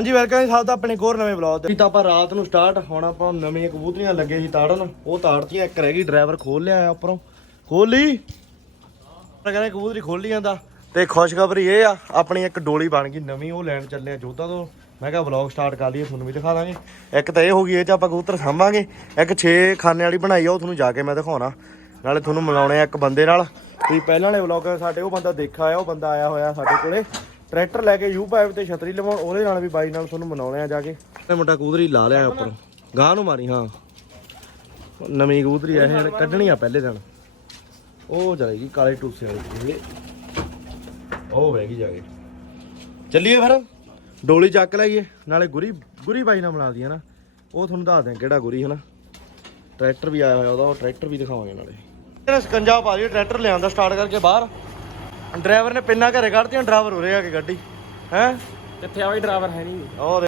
ਹਾਂਜੀ ਵੈਲਕਮ ਜੀ, ਸਭ ਦਾ ਆਪਣੇ ਕੋਰ ਨਵੇਂ ਵਲੌਗ ਤੇ। ਤਾਂ ਆਪਾਂ ਰਾਤ ਨੂੰ ਸਟਾਰਟ ਹੁਣ ਆਪਾਂ ਨਵੀਆਂ ਕਬੂਤਰੀਆਂ ਲੱਗੇ ਸੀ ਤਾੜਨ। ਉਹ ਤਾੜਤੀਆਂ ਇੱਕ ਰਹਿ ਗਈ ਡਰਾਈਵਰ ਖੋਲ ਲਿਆ ਆ ਉੱਪਰੋਂ। ਖੋਲ ਲਈ? ਕਹਿੰਦੇ ਕਬੂਤਰੀ ਖੋਲ ਲਈ ਜਾਂਦਾ। ਤੇ ਖੁਸ਼ਖਬਰੀ ਇਹ ਆ, ਆਪਣੀ ਇੱਕ ਡੋਲੀ ਬਣ ਗਈ ਨਵੀਂ, ਉਹ ਲੈਣ ਚੱਲੇ ਆ ਜੋਧਾ ਤੋਂ। ਮੈਂ ਕਿਹਾ ਵਲੌਗ ਸਟਾਰਟ ਕਰ ਲਈਏ, ਤੁਹਾਨੂੰ ਵੀ ਦਿਖਾ ਦਾਂਗੇ। ਇੱਕ ਤਾਂ ਇਹ ਹੋ ਗਈ, ਇਹ ਚ ਆਪਾਂ ਕਬੂਤਰ ਸਾਂਭਾਂਗੇ। ਇੱਕ 6 ਖਾਨੇ ਵਾਲੀ ਬਣਾਈ ਆ, ਉਹ ਤੁਹਾਨੂੰ ਜਾ ਕੇ ਮੈਂ ਦਿਖਾਉਣਾ। ਨਾਲੇ ਤੁਹਾਨੂੰ ਮਿਲਾਉਣੇ ਆ ਇੱਕ ਬੰਦੇ ਨਾਲ। ਤੁਸੀਂ ਪਹਿਲਾਂ ਵਾਲੇ ਵਲੌਗ ਸਾਡੇ, ਉਹ ਬੰਦਾ ਦੇਖਿਆ ਆ ਉਹ ਬੰਦਾ ਆਇਆ ਹੋਇਆ ਸਾਡੇ ਕੋਲੇ। ਟਰੈਕਟਰ ਲੈ ਕੇ ਯੂ ਪਾਈਪ ਤੇ ਛਤਰੀ ਲਵਾਉਣ ਉਹਦੇ ਨਾਲ ਵੀ ਬਾਈ ਨਾਲ ਤੁਹਾਨੂੰ ਮਿਲਾਉਣੇ ਆ ਜਾ ਕੇ। ਤੇ ਮੁੰਡਾ ਕਬੂਤਰੀ ਲਾ ਲਿਆ ਉੱਪਰ। ਗਾਂ ਨੂੰ ਮਾਰੀ ਹਾਂ। ਨਵੀਂ ਕਬੂਤਰੀ ਆ ਇਹ ਕੱਢਣੀ ਆ ਪਹਿਲੇ ਦਿਨ। ਉਹ ਜਾਏਗੀ ਕਾਲੇ ਟੂਸੇ ਵਾਲੀ ਉਹ ਬਹਿ ਗਈ ਜਾ ਕੇ। ਚੱਲੀਏ ਫਿਰ ਡੋਲੀ ਚੱਕ ਲਈਏ ਨਾਲੇ ਗੁਰੀ ਗੁਰੀ ਬਾਈ ਨਾਲ ਬਣਾ ਦਈਏ ਨਾ। ਉਹ ਤੁਹਾਨੂੰ ਦੱਸ ਦਿਆਂ ਕਿਹੜਾ ਗੁਰੀ ਹੈ ਨਾ ਟਰੈਕਟਰ ਵੀ ਆਇਆ ਹੋਇਆ ਉਹਦਾ ਉਹ ਟਰੈਕਟਰ ਵੀ ਦਿਖਾਵਾਂਗੇ ਨਾਲੇ। ਇਹਨੇ ਸਕੰਜਾ ਪਾ ਲਈ ਟਰੈਕਟਰ ਲਿਆਂਦਾ ਸਟਾਰਟ ਕਰਕੇ ਬਾਹਰ। ਡਰਾਈਵਰ ਨੇ ਪਿੰਨਾ ਘਰੇ ਕੱਢਤੀਆਂ ਡਰਾਈਵਰ ਉਰੇ ਆ ਕੇ ਗੱਡੀ। ਹੈ? ਕਿੱਥੇ ਆ ਬਈ ਡਰਾਈਵਰ ਹੈ ਨਹੀਂ। ਉਹ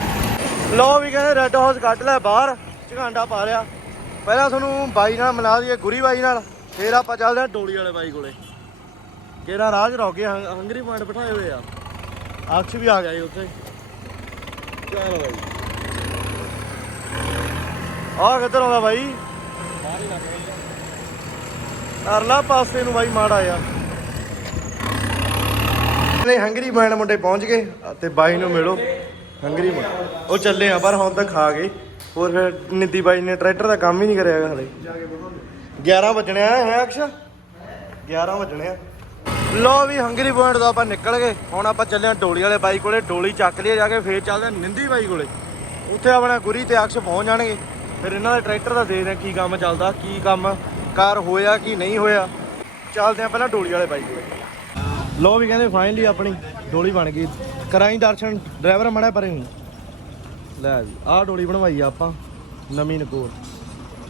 ਲੋ ਵੀ ਕਹਿੰਦੇ ਰੈੱਡ ਹਾਊਸ ਕੱਢ ਲੈ ਬਾਹਰ ਝਗਾਂਡਾ ਪਾ ਲਿਆ। ਪਹਿਲਾਂ ਤੁਹਾਨੂੰ ਬਾਈ ਨਾਲ ਮਿਲਾ ਦਈਏ ਗੁਰੀ ਬਾਈ ਨਾਲ। ਫੇਰ ਆਪਾਂ ਚੱਲਦੇ ਹਾਂ ਡੋਲੀ ਵਾਲੇ ਬਾਈ ਕੋਲੇ। ਕਿਹੜਾ ਰਾਜ ਰੋਕੇ ਹੰਗਰੀ ਪੁਆਇੰਟ ਬਿਠਾਏ ਹੋਏ ਆ। ਅਕਸ਼ ਵੀ ਆ ਗਿਆ ਜੀ ਉੱਥੇ। ਚਲੋ ਬਾਈ। ਆ ਕਿੱਧਰ ਆਉਂਦਾ ਬਾਈ? ਅਰਲਾ ਪਾਸੇ ਨੂੰ ਬਾਈ ਮਾੜਾ ਆ ਨੇ ਹੰਗਰੀ ਬੈਂਡ ਮੁੰਡੇ ਪਹੁੰਚ ਗਏ, ਤੇ ਬਾਈ ਨੂੰ ਮਿਲੋ। ਹੰਗਰੀ ਮੁੰਡੇ। ਉਹ ਚੱਲੇ ਆ, ਪਰ ਹੁਣ ਤੱਕ ਖਾ ਗਏ। ਹੋਰ ਫਿਰ ਨਿੱਦੀ ਬਾਈ ਨੇ ਟਰੈਕਟਰ ਦਾ ਕੰਮ ਹੀ ਨਹੀਂ ਕਰਿਆ ਹੈਗਾ ਹਲੇ। 11 ਵਜਣੇ ਆ, ਹੈ ਅਕਸ਼? 11 ਵਜਣੇ ਆ। ਲੋ ਵੀ, ਹੰਗਰੀ ਪੁਆਇੰਟ ਤੋਂ ਆਪਾਂ ਨਿਕਲ ਗਏ। ਹੁਣ ਆਪਾਂ ਚੱਲੇ ਆ ਡੋਲੀ ਵਾਲੇ ਬਾਈ ਕੋਲੇ। ਡੋਲੀ ਚੱਕ ਲਈ ਜਾ ਕੇ, ਫੇਰ ਚੱਲਦੇ ਆ ਨਿੰਦੀ ਬਾਈ ਕੋਲੇ। ਉੱਥੇ ਆਪਣਾ ਗੁਰੀ ਤੇ ਅਕਸ਼ ਪਹੁੰਚ ਜਾਣਗੇ। ਫਿਰ ਇਹਨਾਂ ਦਾ ਟਰੈਕਟਰ ਦਾ ਦੇਖਦੇ ਆ ਕੀ ਕੰਮ ਚੱਲਦਾ, ਕੀ ਕੰਮ ਕਾਰ ਹੋਇਆ, ਕੀ ਨਹੀਂ ਹੋਇਆ। ਚੱਲਦੇ ਆ ਪਹਿਲਾਂ ਡੋਲੀ ਵਾਲੇ ਬਾਈ ਕੋਲੇ। ਲੋ ਵੀ ਕਹਿੰਦੇ ਫਾਈਨਲੀ ਆਪਣੀ ਡੋਲੀ ਬਣ ਗਈ। ਕਰਾਈ ਦਰਸ਼ਨ ਡਰਾਈਵਰ ਮੜਾ ਪਰੇ ਹੁਣ ਲੈ ਜੀ, ਆਹ ਡੋਲੀ ਬਣਵਾਈ ਆ ਆਪਾਂ, ਨਵੀਂ ਨਕੋਰ।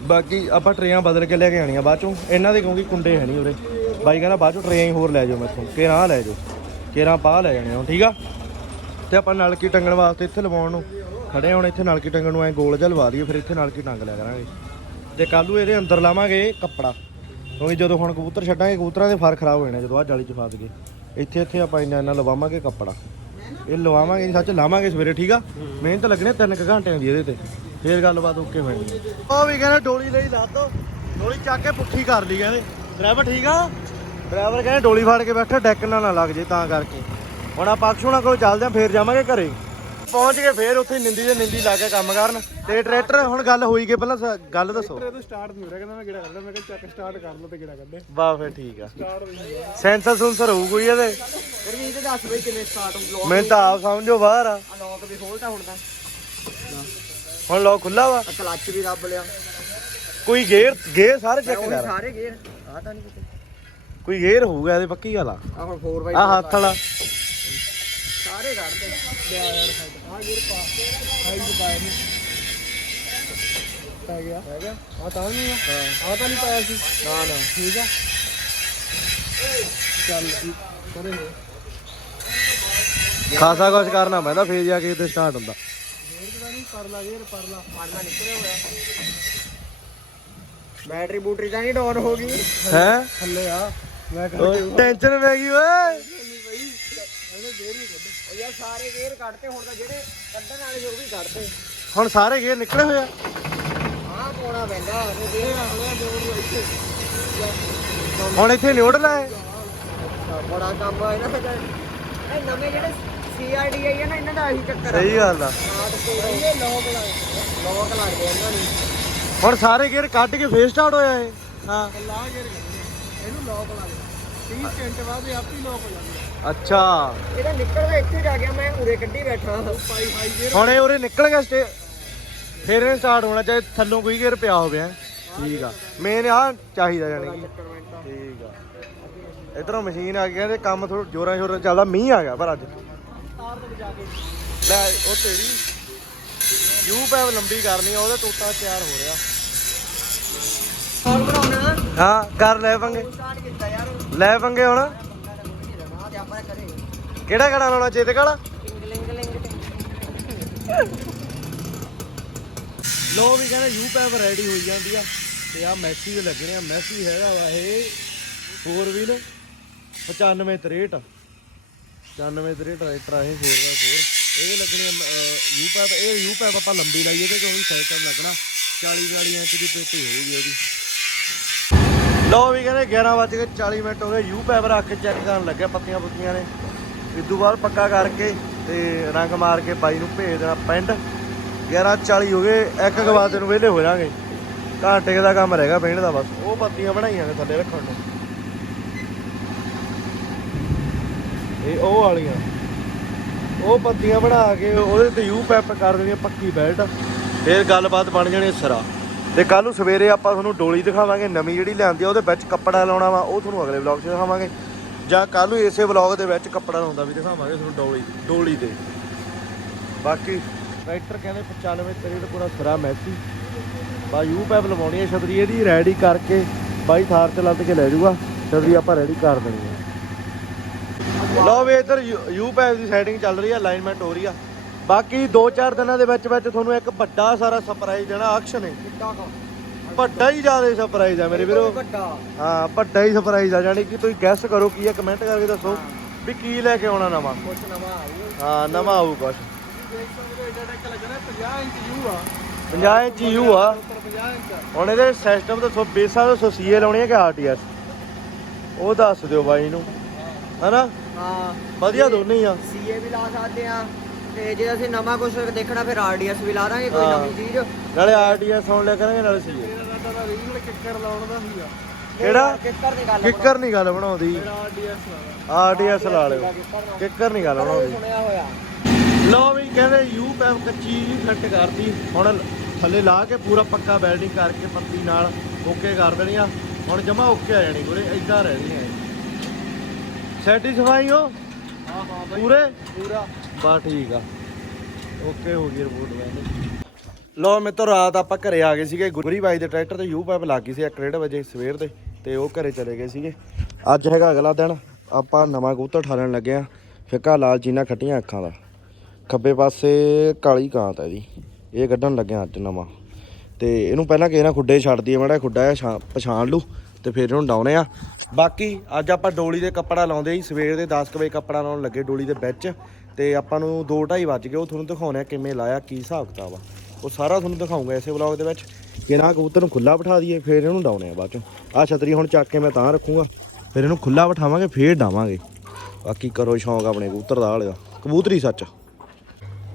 ਬਾਕੀ ਆਪਾਂ ਟਰੇਆਂ ਬਦਲ ਕੇ ਲੈ ਕੇ ਆਣੀਆਂ ਬਾਅਦ ਚੋਂ। ਇਹਨਾਂ ਦੇ ਕਿਉਂਕਿ ਕੁੰਡੇ ਹੈ ਨਹੀਂ ਉਰੇ। ਬਾਈ ਕਹਿੰਦਾ ਬਾਅਦ ਚੋਂ ਟਰੇਆਂ ਹੀ ਹੋਰ ਲੈ ਜਾਓ ਮੈਥੋਂ। ਕੇਰਾਂ ਆਹ ਲੈ ਜਾਓ, ਕੇਰਾਂ ਪਾ ਲੈ ਜਾਣੇ ਹੁਣ, ਠੀਕ ਆ? ਤੇ ਆਪਾਂ ਨਲਕੀ ਟੰਗਣ ਵਾਸਤੇ ਇੱਥੇ ਲਵਾਉਣ ਨੂੰ ਖੜੇ ਹੁਣ, ਇੱਥੇ ਨਲਕੀ ਟੰਗਣ ਨੂੰ ਐ ਗੋਲ ਜਿਹਾ ਲਵਾ ਦਈਏ, ਫਿਰ ਇੱਥੇ ਨਲਕੀ ਟੰਗ ਲਿਆ ਕਰਾਂਗੇ। ਤੇ ਕੱਲੂ ਇਹਦੇ ਅੰਦਰ ਲਾਵਾਂਗੇ ਕੱਪੜਾ। ਕਿਉਂਕਿ ਜਦੋਂ ਹੁਣ ਕਬੂਤਰ ਛੱਡਾਂਗੇ, ਕਬੂਤਰਾਂ ਦੇ ਫਰ ਖਰਾਬ ਹੋ ਜਾਣੇ ਜਦੋਂ ਆ ਜਾਲੀ ਚ ਫਸ ਗਏ। ਇੱਥੇ ਇੱਥੇ ਆਪਾਂ ਇੰਨਾ ਇੰਨਾ ਲਵਾਵਾਂਗੇ ਕੱਪੜਾ। ਇਹ ਲਵਾਵਾਂਗੇ ਨਹੀਂ, ਸੱਚ ਲਾਵਾਂਗੇ ਸਵੇਰੇ ਠੀਕ ਆ? ਮਿਹਨਤ ਲੱਗਣੀ ਤਿੰਨ ਕੁ ਘੰਟਿਆਂ ਦੀ ਇਹਦੇ ਤੇ। ਫੇਰ ਗੱਲਬਾਤ ਓਕੇ ਹੋਣੀ। ਉਹ ਵੀ ਕਹਿੰਦਾ ਡੋਲੀ ਲਈ ਲਾ ਦੋ। ਡੋਲੀ ਚੱਕ ਕੇ ਪੁੱਠੀ ਕਰ ਲਈ ਕਹਿੰਦੇ। ਡਰਾਈਵਰ ਠੀਕ ਆ? ਡਰਾਈਵਰ ਕਹਿੰਦੇ ਡੋਲੀ ਫੜ ਕੇ ਬੈਠਾ ਡੈਕ ਨਾਲ ਨਾ ਲੱਗ ਜੇ ਤਾਂ ਕਰਕੇ। ਹੁਣ ਆਪਾਂ ਅਕਸ਼ੂਣਾ ਕੋਲ ਚੱਲਦੇ ਆਂ ਫੇਰ ਜਾਵਾਂਗੇ ਘਰੇ। ਪਹੁੰਚ ਕੇ ਫੇਰ ਉੱਥੇ ਨਿੰਦੀ ਦੇ ਨਿੰਦੀ ਲਾ ਕੇ ਕੰਮ ਕਰਨ। ਤੇ ਟਰੈਕਟਰ ਹੁਣ ਗੱਲ ਹੋਈ ਕਿ ਪਹਿਲਾਂ ਸ- ਗੱਲ ਦੱਸੋ। ਇਹ ਤਾਂ ਸਟਾਰਟ ਨਹੀਂ ਹੋ ਰਿਹਾ ਕਹਿੰਦਾ ਮੈਂ ਕਿਹੜਾ ਕਰਦਾ ਮੈਂ ਕਿਹਾ ਚੱਕ ਸਟਾਰਟ ਕਰ ਲਓ ਤੇ ਕਿਹੜਾ ਕੱਢੇ। ਵਾਹ ਫੇਰ ਠੀਕ ਆ। ਸਟਾਰਟ ਨਹੀਂ ਹੋਇਆ ਸੈਂਸਰ ਸੁੰਸਰ ਹੋਊ ਕੋਈ ਇਹਦੇ? ਦੱਸ ਬਈ ਕਿਵੇਂ ਸਟਾਰਟ ਲੋਕ ਮੈਨੂੰ ਤਾਂ ਆਪ ਸਮਝੋ ਬਾਹਰ ਆ। ਲੋਕ ਵੀ ਖੋਲਤਾ ਹੁਣ ਤਾਂ। ਹੁਣ ਲੋਕ ਖੁੱਲਾ ਵਾ। ਕਲੱਚ ਵੀ ਰੱਬ ਲਿਆ। ਕੋਈ ਗੇਅਰ ਗੇਅਰ ਸਾਰੇ ਚੈੱਕ ਕਰ। ਸਾਰੇ ਗੇਅਰ ਆ ਤਾਂ ਨਹੀਂ ਕਿਤੇ। ਕੋਈ ਗੇਅਰ ਹੋਊਗਾ ਇਹਦੇ ਪੱਕੀ ਗੱਲ ਆ। ਆ ਹੁਣ 4x ਆ ਹੱਥ ਵਾਲਾ। ਸਾਰੇ ਕੱਢਦੇ ਲਿਆ ਯਾਰ ਆ ਗੇਅਰ ਪਾ। ਹਾਈ ਚ ਪਾਇਆ ਨਹੀਂ ਪੈ ਗਿਆ। ਪੈ ਗਿਆ? ਆ ਤਾਂ ਨਹੀਂ ਆ। ਆ ਤਾਂ ਨਹੀਂ ਪਾਇਆ ਸੀ। ਨਾ ਨਾ। ਠੀਕ ਆ। ਚੱਲ ਕਰੇ ਹੋ ਖਾਸਾ ਕੁਝ ਕਰਨਾ ਪੈਂਦਾ ਫੇਰ ਜਾ ਕੇ ਤੇ ਸਟਾਰਟ ਹੁੰਦਾ। ਨਹੀਂ ਕਰ ਲਾ ਗੇਅਰ ਪਰ ਲਾ ਪਾਣਾ ਨਿਕਲਿਆ ਹੋਇਆ। ਬੈਟਰੀ ਬੂਟਰੀ ਤਾਂ ਨਹੀਂ ਡਾਊਨ ਹੋ ਗਈ। ਹੈ? ਥੱਲੇ ਆ। ਮੈਂ ਟੈਨਸ਼ਨ ਪੈ ਗਈ ਓਏ। ਯਾਰ ਸਾਰੇ ਗੇਅਰ ਕੱਢਤੇ ਹੁਣ ਤਾਂ ਜਿਹੜੇ ਕੱਢਣ ਵਾਲੇ ਸੀ ਉਹ ਵੀ ਕੱਢਤੇ। ਹੁਣ ਸਾਰੇ ਗੇਅਰ ਨਿਕਲੇ ਹੋਏ ਆ? ਆਹ ਪਾਉਣਾ ਪੈਂਦਾ ਉਹ ਗੇਅਰ ਆਉਣਾ ਜੋੜ ਇੱਥੇ। ਹੁਣ ਇੱਥੇ ਨਿਉੜ ਲੈ ਬੜਾ ਕੰਮ ਆ ਇਹਨਾਂ ਦਾ ਇਹ ਨਵੇਂ ਜਿਹੜੇ ਸੀਆਰਡੀ ਆਈ ਹੈ ਨਾ ਇਹਨਾਂ ਦਾ ਆਹੀ ਚੱਕਰ ਆ। ਸਹੀ ਗੱਲ ਆ। ਇਹ ਲੋਕ ਲੱਗ ਲੋਕ ਲੱਗਦੇ ਇਹਨਾਂ ਨੂੰ। ਹੁਣ ਸਾਰੇ ਗੇਅਰ ਕੱਢ ਕੇ ਫੇਰ ਸਟਾਰਟ ਹੋਇਆ ਇਹ? ਹਾਂ ਲਾ ਗੇਅਰ ਇਹਨੂੰ ਲੋਕ ਲੱਗਦੇ 30 ਸਕਿੰਟ ਬਾਅਦ ਇਹ ਆਪੀ ਲੋਕ ਹੋ ਜਾਂਦੇ ਅੱਛਾ। ਇਹਦਾ ਨਿਕਲਦਾ ਇੱਥੇ ਜਾ ਗਿਆ ਮੈਂ ਉਰੇ ਕੱਢੀ ਬੈਠਾ। ਪਾਈ ਹਾਈ ਗੇਅਰ ਹੁਣ ਇਹ ਉਰੇ ਨਿਕਲ ਗਿਆ ਸਟੇ ਫੇਰ ਇਹ ਸਟਾਰਟ ਹੋਣਾ ਚਾਹੇ ਥੱਲੋਂ ਕੋਈ ਗੇਅਰ ਪਿਆ ਹੋਵੇ ਹੈਂ। ਠੀਕ ਆ। ਮੇਨ ਆ ਚਾਹੀਦਾ ਜਾਨੀ ਕਿ। ਠੀਕ ਆ। ਇਧਰੋਂ ਮਸ਼ੀਨ ਆ ਗਈ ਕਹਿੰਦੇ ਕੰਮ ਥੋੜਾ ਜੋਰਾਂ ਸ਼ੋਰਾਂ ਚੱਲਦਾ ਮੀਂਹ ਆ ਗਿਆ ਪਰ ਅੱਜ। ਲੈ ਉਹ ਤੇਰੀ ਯੂ ਪੈਪ ਲੰਬੀ ਕਰਨੀ ਆ ਉਹਦੇ ਟੋਟਾ ਤਿਆਰ ਹੋ ਰਿਹਾ। ਬਣਾਉਣਾ। ਹਾਂ ਕਰ ਲੈ ਪੰਗੇ। ਸਟਾਰਟ ਕੀਤਾ ਯਾਰ ਲੈ ਪੰਗੇ ਹੁਣ। ਆ ਕਿਹੜਾ ਗੜਾ ਲਾਉਣਾ ਚੇਤੇ ਕਾਲਾ ਲਿੰਗ ਲੋ ਵੀ ਕਹਿੰਦੇ ਯੂ ਪੈਪ ਰੈਡੀ ਹੋਈ ਜਾਂਦੀ ਆ। ਤੇ ਆ ਮੈਸੀ ਦੇ ਲੱਗਣੇ ਆ ਮੈਸੀ ਹੈਗਾ ਵਾ ਇਹ 4 ਵੀਲ 95 63 95 63 ਟਰੈਕਟਰ ਆ ਇਹ 4x4 ਇਹਦੇ ਲੱਗਣੇ ਯੂ ਪੈਪ ਇਹ ਯੂ ਪੈਪ ਆਪਾਂ ਲੰਬੀ ਲਾਈਏ ਤੇ ਕਿਉਂਕਿ ਸਾਈਡ ਲੱਗਣਾ। 40 42 ਇੰਚ ਦੀ ਪੇਟੀ ਹੋਊਗੀ ਉਹਦੀ। ਲੋ ਵੀ ਕਹਿੰਦੇ 11 ਵਜੇ ਕੇ 40 ਮਿੰਟ ਹੋ ਗਏ, ਯੂ ਪੈਪ ਰੱਖ ਕੇ ਚੈੱਕ ਕਰਨ ਲੱਗਿਆ ਪੱਤੀਆਂ ਪੁੱਤੀਆਂ ਨੇ। ਇਦੋਂ ਬਾਅਦ ਪੱਕਾ ਕਰਕੇ ਤੇ ਰੰਗ ਮਾਰ ਕੇ ਬਾਈ ਨੂੰ ਭੇਜ ਦੇਣਾ ਪਿੰਡ। 11:40 ਹੋ ਗਏ, ਇੱਕ ਕੁ ਵਜੇ ਨੂੰ ਵਿਹਲੇ ਹੋ ਜਾਾਂਗੇ ਘੰਟੇ ਦਾ ਕੰਮ ਰਹੇਗਾ ਪਿੰਡ ਦਾ ਬਸ। ਉਹ ਪੱਤੀਆਂ ਬਣਾਈਆਂ ਨੇ ਥੱਲੇ ਰੱਖਣ ਨੂੰ। ਇਹ ਉਹ ਵਾਲੀਆਂ। ਉਹ ਪੱਤੀਆਂ ਬਣਾ ਕੇ ਉਹਦੇ ਤੇ ਯੂ ਪੈਪ ਕਰ ਦੇਣੀ ਪੱਕੀ ਬੈਲਟ। ਫਿਰ ਗੱਲਬਾਤ ਬਣ ਜਾਣੀ ਸਿਰਾ। ਤੇ ਕੱਲ ਨੂੰ ਸਵੇਰੇ ਆਪਾਂ ਤੁਹਾਨੂੰ ਡੋਲੀ ਦਿਖਾਵਾਂਗੇ, ਨਵੀਂ ਜਿਹੜੀ ਲਿਆਂਦੀ ਆ, ਉਹਦੇ ਵਿੱਚ ਕੱਪੜਾ ਲਾਉਣਾ ਵਾ, ਉਹ ਤੁਹਾਨੂੰ ਅਗਲੇ ਵਲੌਗ 'ਚ ਦਿਖਾਵਾਂਗੇ। ਜਾਂ ਕੱਲ ਨੂੰ ਇਸੇ ਵਲੌਗ ਦੇ ਵਿੱਚ ਕੱਪੜਾ ਲਾਉਂਦਾ ਵੀ ਦਿਖਾਵਾਂਗੇ ਤੁਹਾਨੂੰ ਡੋਲੀ ਡੋਲੀ ਤੇ ਬਾਕੀ ਟਰੈਕਟਰ ਕਹਿੰਦੇ 95 ਤਰੀਕ ਪੂਰਾ ਸਿਰਾ ਮੈਸੀ। ਬਾ ਯੂ ਪੈਪ ਲਵਾਉਣੀ ਹੈ ਛਤਰੀ, ਇਹਦੀ ਰੈਡੀ ਕਰਕੇ ਬਾਈ ਥਾਰ ਚ ਲੱਦ ਕੇ ਲੈ ਜਾਊਗਾ, ਛਤਰੀ ਆਪਾਂ ਰੈਡੀ ਕਰ ਦੇਣੀ ਹੈ ਲਓ ਵੀ ਇੱਧਰ ਯੂ ਪੈਪ ਦੀ ਸੈਟਿੰਗ ਚੱਲ ਰਹੀ ਆ ਅਲਾਈਨਮੈਂਟ ਹੋ ਰਹੀ ਆ। ਬਾਕੀ 2-4 ਦਿਨਾਂ ਦੇ ਵਿੱਚ ਵਿੱਚ ਤੁਹਾਨੂੰ ਇੱਕ ਵੱਡਾ ਸਾਰਾ ਸਰਪ੍ਰਾਈਜ਼ ਦੇਣਾ ਅਕਸ਼ਨ ਹੈ ਕਿੱਡਾ ਕੋ ਵੱਡਾ ਹੀ ਜ਼ਿਆਦਾ ਸਰਪ੍ਰਾਈਜ਼ ਆ ਮੇਰੇ ਵੀਰੋ। ਹਾਂ ਵੱਡਾ ਹੀ ਸਰਪ੍ਰਾਈਜ਼ ਆ ਜਾਨੀ ਕਿ ਤੁਸੀਂ ਗੈਸ ਕਰੋ ਕੀ ਆ ਕਮੈਂਟ ਕਰਕੇ ਦੱਸੋ ਵੀ ਕੀ ਲੈ ਕੇ ਆਉਣਾ ਨਵਾਂ। ਕੁਛ ਨਵਾਂ ਆਊ। ਹਾਂ ਨਵਾਂ ਆਊ ਲੱਗਣਾ 50 ਇੰਚ ਯੂ ਆ। 50 ਇੰਚ ਯੂ ਆ। 50 ਇੰਚ ਹੁਣ ਇਹਦੇ ਸਿਸਟਮ ਦੱਸੋ ਬੇਸਾਂ ਦੱਸੋ ਸੀਏ ਲਾਉਣੀ ਹੈ ਕਿ ਆਰਟੀਐਸ ਉਹ ਦੱਸ ਦਿਓ ਬਾਈ ਨੂੰ। ਹਨਾ? ਹਾਂ। ਵਧੀਆ ਦੋਨੇ ਹੀ ਆ। ਸੀਏ ਵੀ ਲਾ ਸਕਦੇ ਆ। ਤੇ ਜੇ ਅਸੀਂ ਨਵਾਂ ਕੁਝ ਦੇਖਣਾ ਫਿਰ ਆਰਡੀਐਸ ਵੀ ਲਾ ਦਾਂਗੇ ਕੋਈ ਹਾਂ। ਨਵੀਂ ਚੀਜ਼। ਨਾਲੇ ਆਰਟੀਐਸ ਸੁਣ ਲਿਆ ਕਰਾਂਗੇ ਨਾਲੇ ਸੀਏ ਮੇਰਾ ਦਾ ਰੀਲ ਕਿੱਕਰ ਲਾਉਣ ਦਾ ਸੀਗਾ। ਕਿਹੜਾ? ਕਿੱਕਰ ਦੀ ਗੱਲ ਕਿੱਕਰ ਨਹੀਂ ਗੱਲ ਬਣਾਉਂਦੀ। ਆਰਡੀਐਸ ਆਰਟੀਐਸ ਲਾ ਲਿਓ। ਕਿੱਕਰ ਨਹੀਂ ਗੱਲ ਬਣਾਉਂਦੀ। ਸੁਣਿਆ ਹੋਇਆ। ਲਓ ਵੀ ਕਹਿੰਦੇ ਯੂ ਪੈਪ ਕੱਚੀ ਜੀ ਫਿੱਟ ਕਰਤੀ। ਹੁਣ ਥੱਲੇ ਲਾ ਕੇ ਪੂਰਾ ਪੱਕਾ ਵੈਲਡਿੰਗ ਕਰਕੇ ਪੱਤੀ ਨਾਲ ਓਕੇ ਕਰ ਦੇਣੀ ਆ। ਹੁਣ ਜਮਾ ਓਕੇ ਆ ਜਾਣੀ ਕੋਲੇ ਇਦਾਂ ਰਹਿਣੀ ਆ ਸੈਟੀਸਫਾਈ ਹੋ? ਹਾਂ ਹਾਂ ਪੂਰੇ? ਪੂਰਾ। ਬਾ ਠੀਕ ਆ। ਓਕੇ ਹੋ ਗਈ ਰਿਪੋਰਟ ਵੈਸੇ। ਲੋ ਮਿੱਤਰ ਰਾਤ ਆਪਾਂ ਘਰੇ ਆ ਗਏ ਸੀਗੇ। ਗੁਰੀ ਬਾਈ ਦੇ ਟਰੈਕਟਰ ਤੇ ਯੂ ਪਾਈਪ ਲੱਗ ਗਈ ਸੀ 1:30 ਵਜੇ ਸਵੇਰ ਦੇ ਤੇ ਉਹ ਘਰੇ ਚਲੇ ਗਏ ਸੀਗੇ। ਅੱਜ ਹੈਗਾ ਅਗਲਾ ਦਿਨ। ਆਪਾਂ ਨਵਾਂ ਕਬੂਤਰ ਠਾਲਣ ਲੱਗੇ ਆ। ਫਿੱਕਾ ਲਾਲ ਚੀਨਾ ਖੱਟੀਆਂ ਅੱਖਾਂ ਦਾ। ਖੱਬੇ ਪਾਸੇ ਕਾਲੀ ਕਾਂਤ ਹੈ ਜੀ ਇਹ ਕੱਢਣ ਲੱਗਿਆ ਅੱਜ ਨਵਾਂ। ਤੇ ਇਹਨੂੰ ਪਹਿਲਾਂ ਕਿਸੇ ਨਾਲ ਖੁੱਡੇ ਛੱਡ ਦਈਏ ਮਾੜਾ ਖੁੱਡਾ ਪਛਾਣ ਲੂ ਤੇ ਫਿਰ ਇਹਨੂੰ ਡਾਉਣੇ ਆ। ਬਾਕੀ ਅੱਜ ਆਪਾਂ ਡੋਲੀ ਦੇ ਕੱਪੜਾ ਲਾਉਂਦੇ ਸੀ ਸਵੇਰ ਦੇ 10 ਕੁ ਵਜੇ ਕੱਪੜਾ ਲਾਉਣ ਲੱਗੇ ਡੋਲੀ ਦੇ ਵਿੱਚ। ਤੇ ਆਪਾਂ ਨੂੰ 2:30 ਵੱਜ ਗਏ। ਉਹ ਤੁਹਾਨੂੰ ਦਿਖਾਉਣੇ ਆ ਕਿਵੇਂ ਲਾਇਆ, ਕੀ ਹਿਸਾਬ ਕਿਤਾਬ ਆ। ਉਹ ਸਾਰਾ ਤੁਹਾਨੂੰ ਦਿਖਾਉਂਗਾ ਇਸੇ ਵਲੌਗ ਦੇ ਵਿੱਚ। ਕਿ ਨਾ ਕਬੂਤਰ ਨੂੰ ਖੁੱਲਾ ਬਿਠਾ ਦਈਏ, ਫਿਰ ਇਹਨੂੰ ਡਾਉਣੇ ਆ ਬਾਅਦ ਚੋਂ। ਆ ਛਤਰੀ ਹੁਣ ਚੱਕ ਕੇ ਮੈਂ ਤਾਂ ਰੱਖੂੰਗਾ। ਫਿਰ ਇਹਨੂੰ ਖੁੱਲਾ ਬਿਠਾਵਾਂਗੇ, ਫਿਰ ਡਾਵਾਂਗੇ। ਬਾਕੀ ਕਰੋ ਸ਼ੌਂਕ ਆਪਣੇ ਕਬੂਤਰ ਦਾ ਵਾਲੇ ਦਾ। ਕਬੂਤਰੀ ਸੱਚ।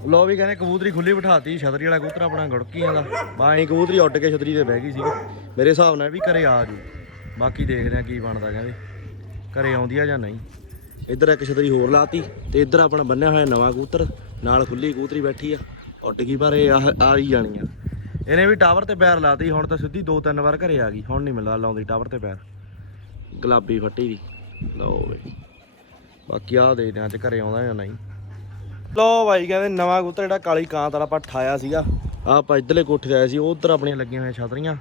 ਲੋ ਵੀ ਕਹਿੰਦੇ ਕਬੂਤਰੀ ਖੁੱਲੀ ਬਿਠਾਤੀ। ਛਤਰੀ ਵਾਲਾ ਕਬੂਤਰ ਆਪਣਾ ਗੜਕੀਆਂ ਦਾ। ਬਾਈ ਕਬੂਤਰੀ ਉੱਡ ਕੇ ਛਤਰੀ ਤੇ ਬਹਿ ਗਈ ਸੀ ਮੇਰੇ ਹਿਸਾਬ ਨਾਲ ਵੀ ਘਰੇ ਆ ਜੂ। ਬਾਕੀ ਦੇਖਦੇ ਆ ਕੀ ਬਣਦਾ ਕਹਿੰਦੇ। ਘਰੇ ਆਉਂਦੀ ਆ ਜਾਂ ਨਹੀਂ। ਇੱਧਰ ਇੱਕ ਛਤਰੀ ਹੋਰ ਲਾਤੀ ਤੇ ਇੱਧਰ ਆਪਣਾ ਬੰਨਿਆ ਹੋਇਆ ਨਵਾਂ ਕਬੂਤਰ, ਨਾਲ ਖੁੱਲੀ ਕਬੂਤਰੀ ਬੈਠੀ ਆ। ਉੱਡ ਗਈ ਪਰ ਇਹ ਆ ਹੀ ਜਾਣੀ ਆ। ਇਹਨੇ ਵੀ ਟਾਵਰ ਤੇ ਪੈਰ ਲਾਤੀ, ਹੁਣ ਤਾਂ ਸਿੱਧੀ ਦੋ ਤਿੰਨ ਵਾਰ ਘਰੇ ਆ ਗਈ, ਹੁਣ ਨਹੀਂ ਮਿਲਦਾ ਲਾਉਂਦੀ ਟਾਵਰ ਤੇ ਪੈਰ। ਗੁਲਾਬੀ ਫੱਟੀ ਦੀ। ਲਓ ਬਈ। ਬਾਕੀ ਆ ਦੇਖਦੇ ਆ ਤੇ ਘਰੇ ਆਉਂਦਾ ਜਾਂ ਨਹੀਂ। ਲੋ ਬਾਈ, ਕਹਿੰਦੇ ਨਵਾਂ ਕਬੂਤਰ ਜਿਹੜਾ ਕਾਲੀ ਕਾਂਤ ਵਾਲਾ ਆਪਾਂ ਠਾਇਆ ਸੀਗਾ। ਆਹ ਆਪਾਂ ਇੱਧਰਲੇ ਕੋਠੇ ਤੇ ਆਏ ਸੀ, ਉਧਰ ਆਪਣੀਆਂ ਲੱਗੀਆਂ ਹੋਈਆਂ ਛਤਰੀਆਂ।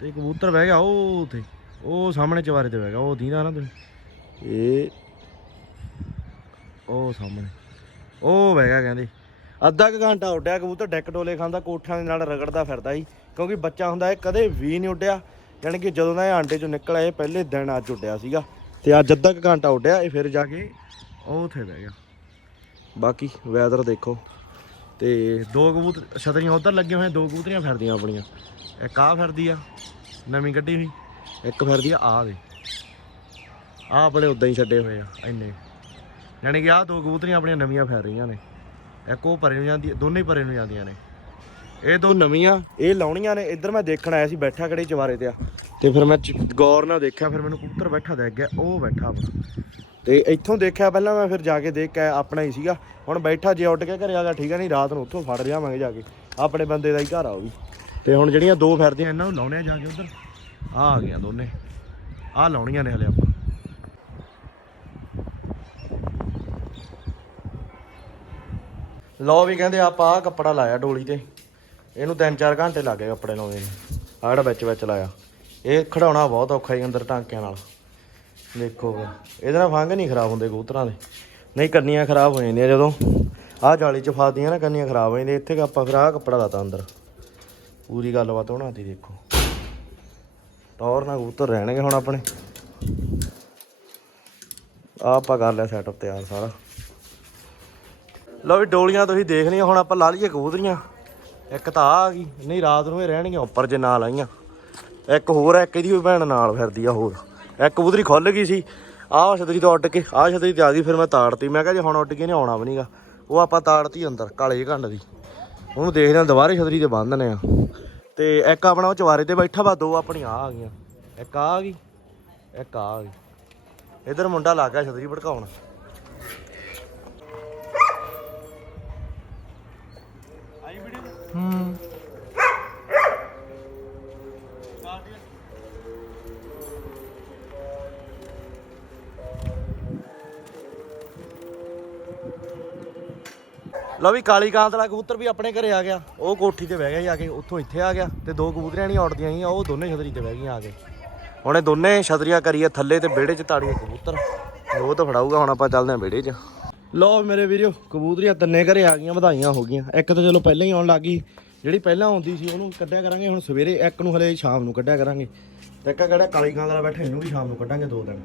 ਤੇ ਕਬੂਤਰ ਬਹਿ ਗਿਆ ਉਹ ਉਥੇ। ਉਹ ਸਾਹਮਣੇ ਚਵਾਰੇ ਤੇ ਬਹਿ ਗਿਆ ਉਹ ਦੀਦਾ ਨਾ ਤੁਸੀਂ ਇਹ ਉਹ ਸਾਹਮਣੇ। ਉਹ ਬਹਿ ਗਿਆ ਕਹਿੰਦੇ। ਅੱਧਾ ਕੁ ਘੰਟਾ ਉੱਡਿਆ ਕਬੂਤਰ ਡੈਕ ਡੋਲੇ ਖਾਂਦਾ ਕੋਠਿਆਂ ਦੇ ਨਾਲ ਰਗੜਦਾ ਫਿਰਦਾ ਸੀ ਕਿਉਂਕਿ ਬੱਚਾ ਹੁੰਦਾ ਇਹ ਕਦੇ ਵੀ ਨਹੀਂ ਉੱਡਿਆ। ਯਾਨੀ ਕਿ ਜਦੋਂ ਦਾ ਇਹ ਆਂਡੇ ਚੋਂ ਨਿਕਲਿਆ ਇਹ ਪਹਿਲੇ ਦਿਨ ਅੱਜ ਉੱਡਿਆ ਸੀਗਾ। ਤੇ ਅੱਜ ਅੱਧਾ ਕੁ ਘੰਟਾ ਉੱਡਿਆ ਇਹ ਫਿਰ ਜਾ ਕੇ ਉਹ ਉਥੇ ਬਹਿ ਗਿਆ। ਬਾਕੀ ਵੈਦਰ ਦੇਖੋ। ਤੇ ਦੋ ਕਬੂਤਰ ਛਤਰੀਆਂ ਉਧਰ ਲੱਗੀਆਂ ਹੋਈਆਂ ਦੋ ਕਬੂਤਰੀਆਂ ਫਿਰਦੀਆਂ ਆਪਣੀਆਂ। ਇੱਕ ਆ ਫਿਰਦੀ ਆ ਨਵੀਂ ਕੱਢੀ ਹੋਈ। ਇੱਕ ਫਿਰਦੀ ਆ ਆ ਦੇ। ਆ ਆਪਣੇ ਉਦਾਂ ਹੀ ਛੱਡੇ ਹੋਏ ਆ, ਇੰਨੇ। ਯਾਨੀ ਕਿ ਆ ਦੋ ਕਬੂਤਰੀਆਂ ਆਪਣੀਆਂ ਨਵੀਆਂ ਫੈਰ ਰਹੀਆਂ ਨੇ। ਇੱਕ ਉਹ ਪਰੇ ਨੂੰ ਜਾਂਦੀ, ਦੋਨੇ ਹੀ ਪਰੇ ਨੂੰ ਜਾਂਦੀਆਂ ਨੇ। ਇਹ ਦੋ ਨਵੀਆਂ, ਇਹ ਲਾਉਣੀਆਂ ਨੇ। ਇੱਧਰ ਮੈਂ ਦੇਖਣ ਆਇਆ ਸੀ, ਬੈਠਾ ਕਿਹੜੇ ਚਵਾਰੇ ਤੇ ਆ। ਤੇ ਫਿਰ ਮੈਂ ਗੌਰ ਨਾਲ ਦੇਖਿਆ, ਫਿਰ ਮੈਨੂੰ ਕਬੂਤਰ ਬੈਠਾ ਦੇਖ ਗਿਆ, ਉਹ ਬੈਠਾ ਆਪਣਾ ਤੇ ਇੱਥੋਂ ਦੇਖਿਆ ਪਹਿਲਾਂ ਮੈਂ, ਫਿਰ ਜਾ ਕੇ ਦੇਖ ਕੇ ਆਪਣਾ ਹੀ ਸੀਗਾ। ਹੁਣ ਬੈਠਾ, ਜੇ ਉੱਡ ਕੇ ਘਰੇ ਆ ਗਿਆ, ਠੀਕ ਹੈ ਨਹੀਂ ਰਾਤ ਨੂੰ ਉੱਥੋਂ ਫੜ ਲਿਆਵਾਂਗੇ ਜਾ ਕੇ। ਆਪਣੇ ਬੰਦੇ ਦਾ ਹੀ ਘਰ ਆ ਉਹ ਵੀ। ਤੇ ਹੁਣ ਜਿਹੜੀਆਂ ਦੋ ਫਿਰਦੀਆਂ ਇਹਨਾਂ ਨੂੰ ਲਾਉਣੇ ਆ ਜਾ ਕੇ ਉਧਰ। ਆ ਆ ਗਈਆਂ ਦੋਨੇ। ਆ ਲਾਉਣੀਆਂ ਨੇ ਹਲੇ ਆਪਾਂ। ਲੋ ਵੀ ਕਹਿੰਦੇ ਆਪਾਂ ਆ ਕੱਪੜਾ ਲਾਇਆ ਡੋਲੀ ਤੇ। ਇਹਨੂੰ 3-4 ਘੰਟੇ ਲੱਗ ਗਏ ਕੱਪੜੇ ਲਾਉਂਦੇ ਨੂੰ। ਆਹ ਜਿਹੜਾ ਵਿੱਚ ਵਿੱਚ ਲਾਇਆ। ਇਹ ਖੜਾਉਣਾ ਬਹੁਤ ਔਖਾ ਹੀ ਅੰਦਰ ਟਾਂਕਿਆਂ ਨਾਲ। ਦੇਖੋ ਇਹਦੇ ਨਾਲ ਫੰਗ ਨਹੀਂ ਖਰਾਬ ਹੁੰਦੇ ਕਬੂਤਰਾਂ ਦੇ। ਨਹੀਂ, ਕੰਨੀਆਂ ਖਰਾਬ ਹੋ ਜਾਂਦੀਆਂ ਜਦੋਂ। ਆਹ ਜਾਲੀ ਚ ਫਾਦੀਆਂ ਨਾ, ਕੰਨੀਆਂ ਖਰਾਬ ਹੋ ਜਾਂਦੀਆਂ। ਇੱਥੇ ਆਪਾਂ ਫਿਰ ਆਹ ਕੱਪੜਾ ਲਾਤਾ ਅੰਦਰ। ਪੂਰੀ ਗੱਲਬਾਤ ਬਣਾਤੀ ਦੇਖੋ। ਟੌਰ ਨਾਲ ਕਬੂਤਰ ਰਹਿਣਗੇ ਹੁਣ ਆਪਣੇ। ਆਹ ਆਪਾਂ ਕਰ ਲਿਆ ਸੈਟਅਪ ਤਿਆਰ ਸਾਰਾ। ਲਓ ਵੀ ਡੋਲੀਆਂ ਤੁਸੀਂ ਦੇਖ ਲਈਆਂ ਹੁਣ ਆਪਾਂ ਲਾ ਲਈਏ ਕਬੂਤਰੀਆਂ। ਇੱਕ ਤਾਂ ਆ ਗਈ ਨਹੀਂ ਰਾਤ ਨੂੰ ਇਹ ਰਹਿਣਗੀਆਂ ਉੱਪਰ ਜੇ ਨਾਲ ਆਈਆਂ। ਇੱਕ ਹੋਰ ਆ, ਇੱਕ ਇਹਦੀ ਵੀ ਭੈਣ ਨਾਲ ਫਿਰਦੀ ਆ ਹੋਰ। ਇੱਕ ਕਬੂਤਰੀ ਖੁੱਲ ਗਈ ਸੀ ਆਹ ਛਤਰੀ ਤੋਂ ਉੱਡ ਕੇ ਆਹ ਛਤਰੀ ਤੇ ਆ ਗਈ ਫਿਰ ਮੈਂ ਤਾੜਤੀ ਮੈਂ ਕਿਹਾ ਜੇ ਹੁਣ ਉੱਡ ਕੇ ਨਹੀਂ ਆਉਣਾ ਵੀ ਨਹੀਂਗਾ ਉਹ ਆਪਾਂ ਤਾੜਤੀ ਅੰਦਰ ਕਾਲੇ ਘੰਡ ਦੀ। ਉਹਨੂੰ ਦੇਖਦੇ ਆ ਦੁਬਾਰੇ ਛਤਰੀ ਤੇ ਬੰਨ੍ਹਨੇ ਆ ਤੇ ਇੱਕ ਆਪਣਾ ਉਹ ਚਵਾਰੇ ਤੇ ਬੈਠਾ ਵਾ, ਦੋ ਆਪਣੀਆਂ ਆ ਆ ਗਈਆਂ। ਇੱਕ ਆ ਗਈ, ਇੱਕ ਆ ਗਈ। ਇਧਰ ਮੁੰਡਾ ਲੱਗ ਗਿਆ ਛਤਰੀ ਭੜਕਾਉਣ। ਹੂੰ। ਲਓ ਵੀ ਕਾਲੀ ਕਾਂਤ ਦਾ ਕਬੂਤਰ ਵੀ ਆਪਣੇ ਘਰੇ ਆ ਗਿਆ। ਉਹ ਕੋਠੀ ਤੇ ਬਹਿ ਗਿਆ ਸੀ ਆ ਕੇ, ਉੱਥੋਂ ਇੱਥੇ ਆ ਗਿਆ ਤੇ ਦੋ ਕਬੂਤਰੀਆਂ ਨਹੀਂ ਉੱਡਦੀਆਂ ਸੀ, ਉਹ ਦੋਨੇ ਛਤਰੀ ਤੇ ਬਹਿ ਗਈਆਂ ਆ ਕੇ। ਹੁਣ ਇਹ ਦੋਨੇ ਛਤਰੀਆਂ ਕਰੀਏ ਥੱਲੇ ਤੇ ਵਿਹੜੇ 'ਚ ਤਾੜੀਏ ਕਬੂਤਰ। ਉਹ ਤਾਂ ਫੜਾਊਗਾ, ਹੁਣ ਆਪਾਂ ਚੱਲਦੇ ਆਂ ਵਿਹੜੇ 'ਚ। ਲਓ ਮੇਰੇ ਵੀਰੋ, ਕਬੂਤਰੀਆਂ ਤਿੰਨੇ ਘਰੇ ਆ ਗਈਆਂ, ਵਧਾਈਆਂ ਹੋ ਗਈਆਂ। ਇੱਕ ਤਾਂ ਚਲੋ ਪਹਿਲਾਂ ਹੀ ਆਉਣ ਲੱਗ ਗਈ। ਜਿਹੜੀ ਪਹਿਲਾਂ ਆਉਂਦੀ ਸੀ, ਉਹਨੂੰ ਕੱਢਿਆ ਕਰਾਂਗੇ, ਹੁਣ ਸਵੇਰੇ ਇੱਕ ਨੂੰ ਹਲੇ ਸ਼ਾਮ ਨੂੰ ਕੱਢਿਆ ਕਰਾਂਗੇ। ਤੇ ਇੱਕ ਕਿਹੜਾ ਕਾਲੀ ਕਾਂਤ ਵਾਲਾ ਬੈਠਾ, ਇਹਨੂੰ ਵੀ ਸ਼ਾਮ ਨੂੰ ਕੱਢਾਂਗੇ ਦੋ ਦਿਨ।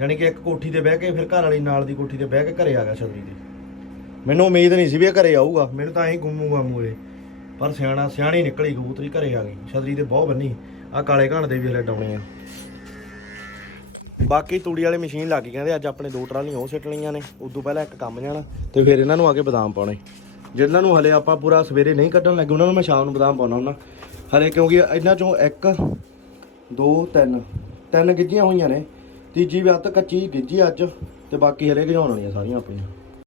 ਯਾਨੀ ਕਿ ਇੱਕ ਕੋਠੀ ਤੇ ਬਹਿ ਕੇ, ਫਿਰ ਘਰ ਵਾਲੀ ਨਾਲ ਦੀ ਕੋਠੀ ਤੇ ਬਹਿ ਕੇ ਘਰੇ ਆ ਗਿਆ ਛਤਰੀ ਤੇ। ਮੈਨੂੰ ਉਮੀਦ ਨਹੀਂ ਸੀ ਵੀ ਇਹ ਘਰੇ ਆਊਗਾ। ਮੈਨੂੰ ਤਾਂ ਐਂ ਗੁੰਮੂ ਗਾਮੂ ਇਹ ਪਰ ਸਿਆਣਾ, ਸਿਆਣੀ ਨਿਕਲੀ ਕਬੂਤਰੀ ਘਰੇ ਆ ਗਈ। ਛਤਰੀ ਤੇ ਬਹੁਤ ਬੰਨੀ। ਆ ਕਾਲੇ ਘਾਣ ਦੇ ਵੀ ਹਲੇ ਡਾਉਣੇ ਆ। ਬਾਕੀ ਤੂੜੀ ਵਾਲੀ ਮਸ਼ੀਨ ਲੱਗ ਗਈ, ਕਹਿੰਦੇ ਅੱਜ ਆਪਣੇ ਦੋ ਟਰਾਲੀਆਂ ਉਹ ਸਿੱਟ ਲਈਆਂ ਨੇ। ਉਦੋਂ ਪਹਿਲਾਂ ਇੱਕ ਕੰਮ ਜਾਣਾ, ਤੇ ਫਿਰ ਇਹਨਾਂ ਨੂੰ ਆ ਕੇ ਬਦਾਮ ਪਾਉਣੇ। ਜਿਹਨਾਂ ਨੂੰ ਹਲੇ ਆਪਾਂ ਪੂਰਾ ਸਵੇਰੇ ਨਹੀਂ ਕੱਢਣ ਲੱਗੇ, ਉਹਨਾਂ ਨੂੰ ਮੈਂ ਸ਼ਾਮ ਨੂੰ ਬਦਾਮ ਪਾਉਣਾ ਹੁੰਦਾ। ਹਲੇ ਕਿਉਂਕਿ ਇਹਨਾਂ ਚੋਂ ਇੱਕ, ਦੋ, ਤਿੰਨ ਤਿੰਨ ਗਿੱਜੀਆਂ ਹੋਈਆਂ ਨੇ। ਤੀਜੀ ਵਿਆਹ ਅੱਤ ਕੱਚੀ ਗਿੱਜੀ ਅੱਜ, ਤੇ ਬਾਕੀ ਹਲੇ ਗਿਜਾਉਣ ਵਾਲੀਆਂ ਸਾਰੀਆਂ ਆਪਣੀਆਂ।